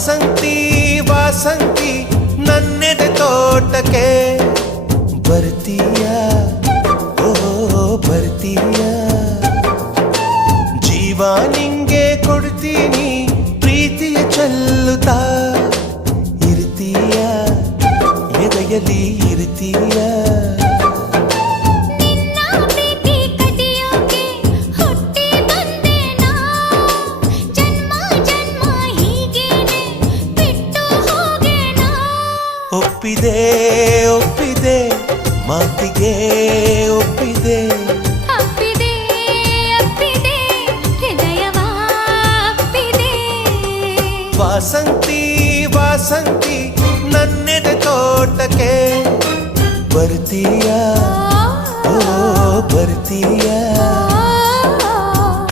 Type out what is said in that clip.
ವಾಸಂತಿ ವಾಸಂತಿ ನನ್ನೆದೆ ತೋಟಕ್ಕೆ ಬರ್ತೀಯ ಓ ಬರ್ತೀಯ ಜೀವ ನಿಂಗೆ ಕೊಡ್ತೀನಿ ಪ್ರೀತಿಯ ಚೆಲ್ಲುತ್ತಾ ಇರ್ತೀಯ ಎದೆಯಲ್ಲಿ ಇರ್ತೀಯ ಒಪ್ಪಿದೆ ಒಪ್ಪಿದೆ ಮಾತಿಗೆ ಒಪ್ಪಿದೆ ಅಪ್ಪಿದೆ ಅಪ್ಪಿದೆ ಹೃದಯವ ಅಪ್ಪಿದೆ ವಾಸಂತಿ ವಾಸಂತಿ ನನ್ನೆದೆ ತೋಟಕ್ಕೆ ಬರ್ತೀಯ